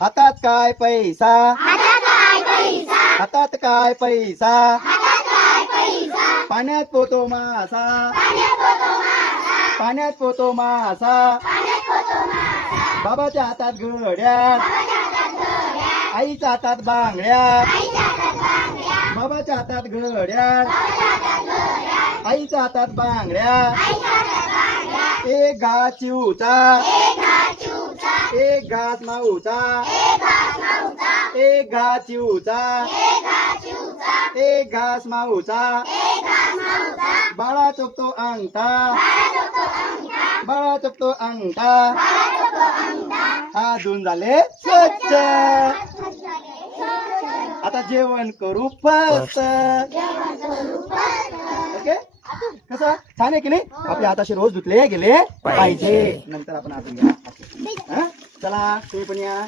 हातात काय पैसा, हातात काय पैसा, पाण्यात पोतो मासा, पाण्यात पोतो मासा, बाबाच्या हातात घड्याळ, आईच्या हातात बांगड्या, बाबाच्या हातात घड्याळ, आईच्या हातात बांगड्या, एक घास चिवचा, एक घास माऊचा, एक घास चिवचा, एक घास माऊचा, बाळा चुकतो अंगठा, बाळा चुकतो अंगठा, अजून झाले स्वच्छ. आता जेवण करू फक्त. ओके, कसं छान आहे की नाही. आपल्या हाताशी रोज धुतले गेले पाहिजे. नंतर आपण हातून घ्या. चला तुम्ही पण या.